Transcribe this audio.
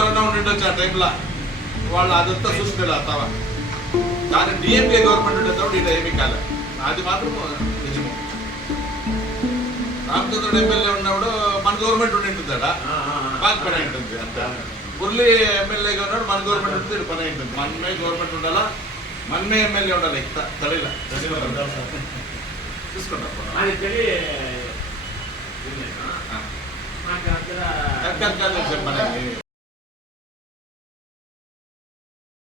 ఎవరైనా ఉండిండొచ్చు ఆ టైంలో వాళ్ళు అదంతా చూసుకెళ్ళాతావా. కానీ డిఎంకే గవర్నమెంట్ ఉండేటప్పుడు ఇట్లా ఏమీ కాలే. అది మాత్రం నిజము. రామచంద్రుడు ఎమ్మెల్యే ఉన్నప్పుడు మన గవర్నమెంట్ ఉండింటుందట, బాగా పని ఉంటుంది అంత. మురళి ఎమ్మెల్యేగా ఉన్నాడు, మన గవర్నమెంట్ ఉంటుంది, పని ఉంటుంది. మనమే గవర్నమెంట్ ఉండాలా, మనమే ఎమ్మెల్యే ఉండాలి. తడిలా చూసుకుంటా చెప్పండి.